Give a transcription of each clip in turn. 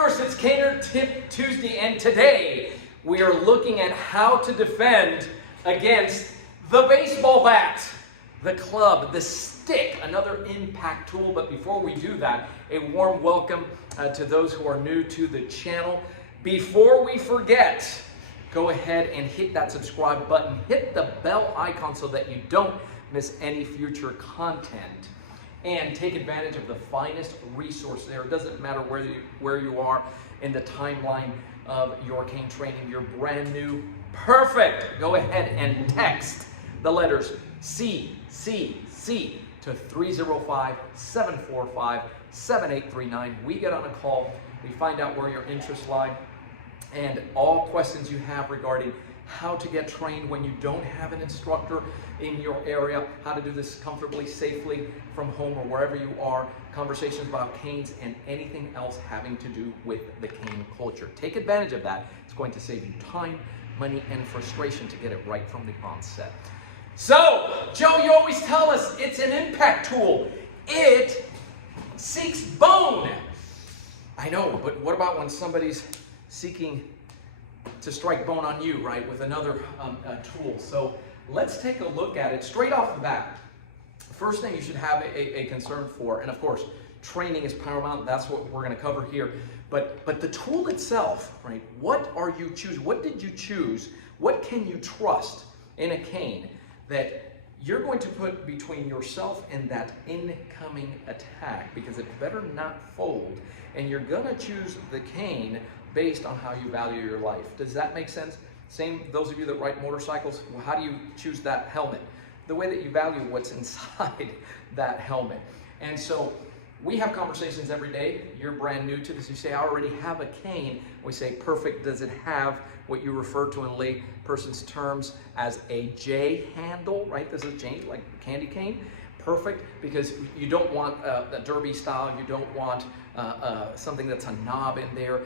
universe, it's Caner Tip Tuesday, and today we are looking at how to defend against the baseball bat, the club, the stick, another impact tool. But before we do that, a warm welcome to those who are new to the channel. Before we forget, go ahead and hit that subscribe button, hit the bell icon so that you don't miss any future content. And take advantage of the finest resource there. It doesn't matter where you are in the timeline of your cane training. You're brand new. Perfect. Go ahead and text the letters CCC to 305-745-7839. We get on a call. We find out where your interests lie. And all questions you have regarding how to get trained when you don't have an instructor in your area, how to do this comfortably, safely from home or wherever you are, conversations about canes and anything else having to do with the cane culture. Take advantage of that. It's going to save you time, money, and frustration to get it right from the onset. So, Joe, you always tell us it's an impact tool. It seeks bone. I know, but what about when somebody's seeking to strike bone on you, right, with another tool? So let's take a look at it straight off the bat. First thing you should have a concern for, and of course, training is paramount. That's what we're going to cover here. But the tool itself, right, what are you choosing? What did you choose? What can you trust in a cane that you're going to put between yourself and that incoming attack? Because it better not fold, and you're going to choose the cane based on how you value your life. Does that make sense? Same, those of you that ride motorcycles, well, how do you choose that helmet? The way that you value what's inside that helmet. And so we have conversations every day. You're brand new to this. You say, I already have a cane. We say, perfect. Does it have what you refer to in lay person's terms as a J handle, right? This is J, like candy cane. Perfect, because you don't want a derby style. You don't want something that's a knob in there,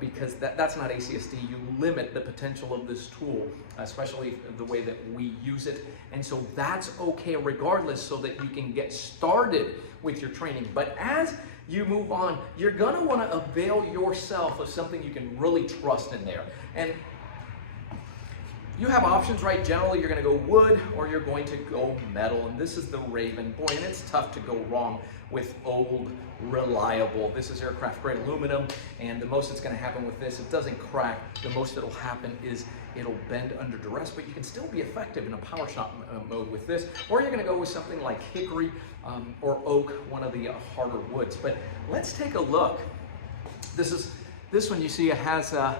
because that's not ACSD. You limit the potential of this tool, especially the way that we use it. And so that's okay regardless, so that you can get started with your training. But as you move on, you're gonna wanna avail yourself of something you can really trust in there. And you have options, right? Generally, you're going to go wood or you're going to go metal. And this is the Raven. Boy, and it's tough to go wrong with old, reliable. This is aircraft grade aluminum, and the most that's going to happen with this, it doesn't crack. The most that'll happen is it'll bend under duress, but you can still be effective in a power shot mode with this. Or you're going to go with something like hickory or oak, one of the harder woods. But let's take a look. This one you see, it has the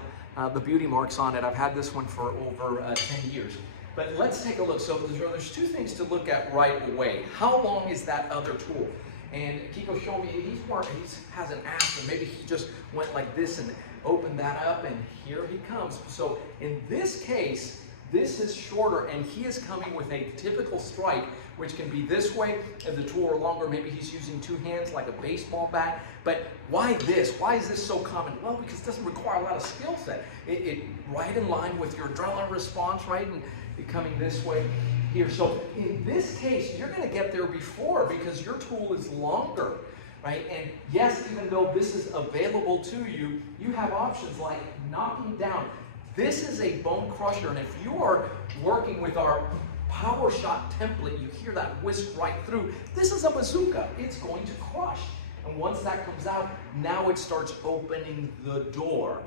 beauty marks on it. I've had this one for over 10 years. But let's take a look. So there's two things to look at right away. How long is that other tool? And Kiko showed me, he has an axe, and maybe he just went like this and opened that up, and here he comes. So in this case, this is shorter, and he is coming with a typical strike, which can be this way, if the tool are longer, maybe he's using two hands like a baseball bat. But why this? Why is this so common? Well, because it doesn't require a lot of skill set. It right in line with your adrenaline response, right? And it coming this way here. So in this case, you're gonna get there before, because your tool is longer, right? And yes, even though this is available to you, you have options like knocking down. This is a bone crusher, and if you are working with our power shot template, you hear that whisk right through. This is a bazooka. It's going to crush. And once that comes out, now it starts opening the door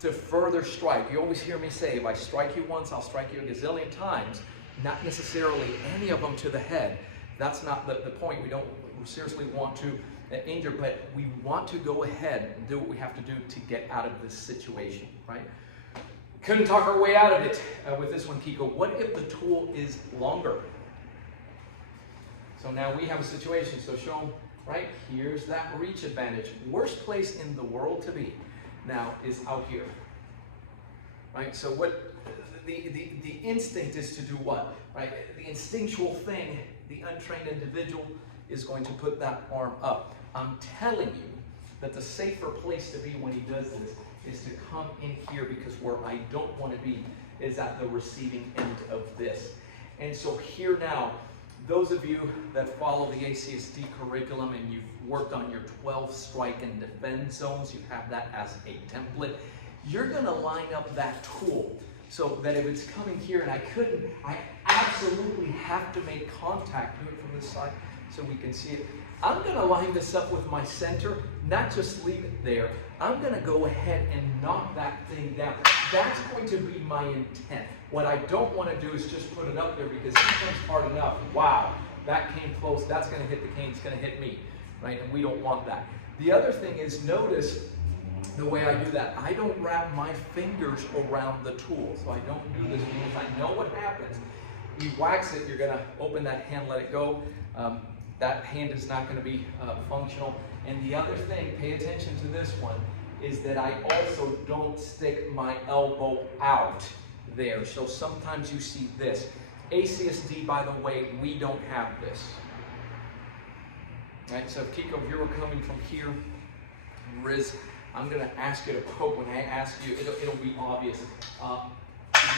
to further strike. You always hear me say, if I strike you once, I'll strike you a gazillion times. Not necessarily any of them to the head. That's not the point. We don't seriously want to injure, but we want to go ahead and do what we have to do to get out of this situation, right? Couldn't talk our way out of it with this one, Kiko. What if the tool is longer? So now we have a situation. So show them, right? Here's that reach advantage. Worst place in the world to be now is out here, right? So what the instinct is to do what, right? The instinctual thing, the untrained individual is going to put that arm up. I'm telling you that the safer place to be when he does this is to come in here, because where I don't want to be is at the receiving end of this. And so here now, those of you that follow the ACSD curriculum and you've worked on your 12 strike and defend zones, you have that as a template, you're going to line up that tool so that if it's coming here and I absolutely have to make contact, do it from this side so we can see it. I'm going to line this up with my center, not just leave it there. I'm going to go ahead and knock that thing down. That's going to be my intent. What I don't want to do is just put it up there because it comes hard enough. Wow, that came close. That's going to hit the cane. It's going to hit me, right? And we don't want that. The other thing is, notice the way I do that. I don't wrap my fingers around the tool. So I don't do this because I know what happens. You wax it, you're going to open that hand, let it go. That hand is not going to be functional. And the other thing, pay attention to this one, is that I also don't stick my elbow out there. So sometimes you see this. ACSD, by the way, we don't have this. Right, so Kiko, if you were coming from here, Riz, I'm going to ask you to poke. When I ask you, it'll be obvious.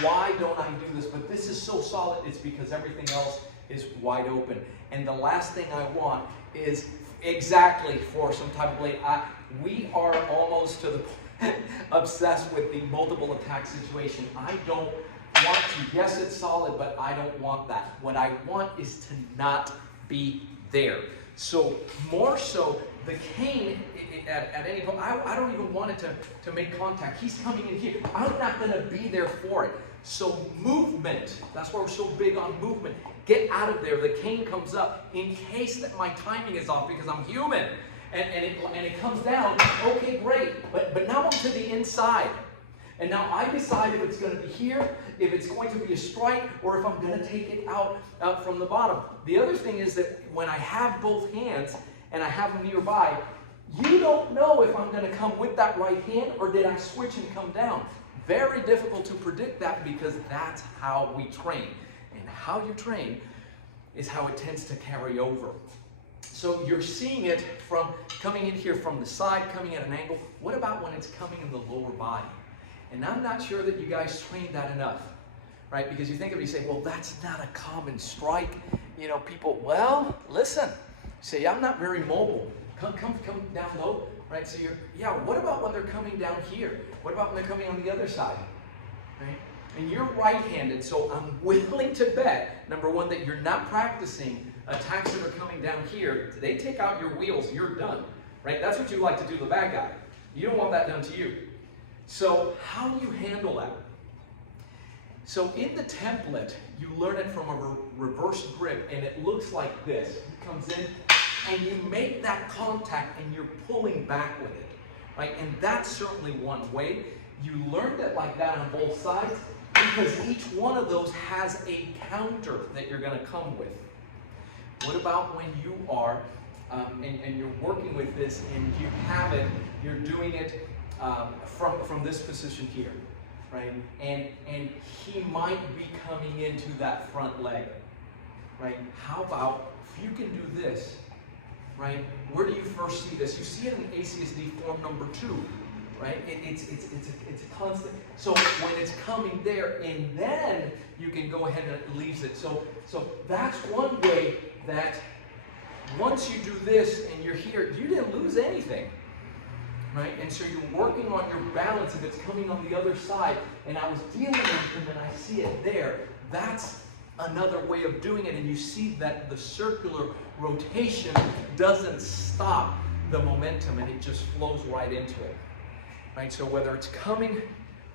Why don't I do this? But this is so solid, it's because everything else is wide open. And the last thing I want is exactly for some type of blade. We are almost to the obsessed with the multiple attack situation. I don't want to. Yes, it's solid, but I don't want that. What I want is to not be there. So more so, the cane at any point, I don't even want it to make contact. He's coming in here. I'm not going to be there for it. So movement, that's why we're so big on movement. Get out of there. The cane comes up in case that my timing is off because I'm human. And it comes down. Okay, great. But now I'm to the inside. And now I decide if it's going to be here, if it's going to be a strike, or if I'm going to take it out from the bottom. The other thing is that when I have both hands and I have them nearby, you don't know if I'm going to come with that right hand or did I switch and come down. Very difficult to predict that because that's how we train. And how you train is how it tends to carry over. So you're seeing it from coming in here from the side, coming at an angle. What about when it's coming in the lower body? And I'm not sure that you guys train that enough, right? Because you think of it, you say, well, that's not a common strike. You know, people, well, listen, say, I'm not very mobile. Come down low, right? So yeah, what about when they're coming down here? What about when they're coming on the other side, right? And you're right-handed, so I'm willing to bet, number one, that you're not practicing attacks that are coming down here. They take out your wheels, you're done, right? That's what you like to do, the bad guy. You don't want that done to you. So how do you handle that? So in the template, you learn it from a reverse grip, and it looks like this. He comes in, and you make that contact, and you're pulling back with it, right? And that's certainly one way. You learned it like that on both sides because each one of those has a counter that you're going to come with. What about when you are, and you're working with this, and you have it, you're doing it from this position here, right? And he might be coming into that front leg, right? How about if you can do this, right? Where do you first see this? You see it in ACSD form number 2, right? It's a constant. So when it's coming there, and then you can go ahead and it leaves it. So that's one way that once you do this and you're here, you didn't lose anything, right? And so you're working on your balance if it's coming on the other side, and I was dealing with them and I see it there. That's another way of doing it, and you see that the circular rotation doesn't stop the momentum and it just flows right into it, right? So whether it's coming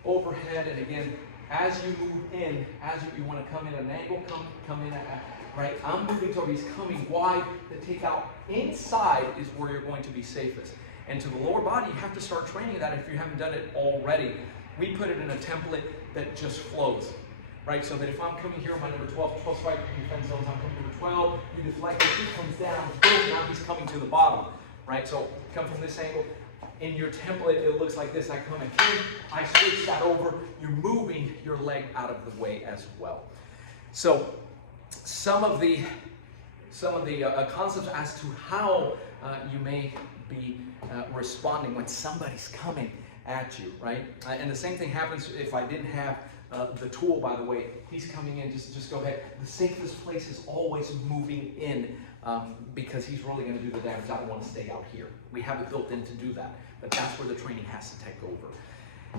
overhead, and again, as you move in, as you want to come in at an angle, come in at, right? I'm moving toward, he's coming wide. The takeout inside is where you're going to be safest. And to the lower body, you have to start training that if you haven't done it already. We put it in a template that just flows, right? So that if I'm coming here on my number 12 strike defense zones, I'm coming to number 12, you deflect it, he comes down, boom, now he's coming to the bottom, right? So come from this angle. In your template, it looks like this. I come in here, I switch that over, you're moving your leg out of the way as well. So some of the concepts as to how you may be responding when somebody's coming at you, right? And the same thing happens if I didn't have the tool, by the way, he's coming in, just go ahead. The safest place is always moving in because he's really going to do the damage. I don't want to stay out here. We have it built in to do that, but that's where the training has to take over.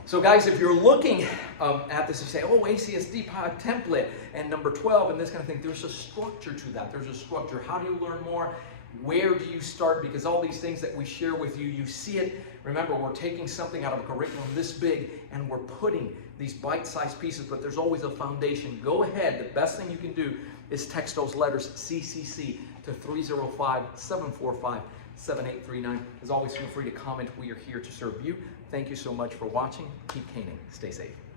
So guys, if you're looking at this and say, oh, ACSD pod template and number 12 and this kind of thing, there's a structure to that. There's a structure. How do you learn more? Where do you start? Because all these things that we share with you, you see it. Remember, we're taking something out of a curriculum this big and we're putting these bite-sized pieces, but there's always a foundation. Go ahead. The best thing you can do is text those letters CCC to 305-745-7839. As always, feel free to comment. We are here to serve you. Thank you so much for watching. Keep caning. Stay safe.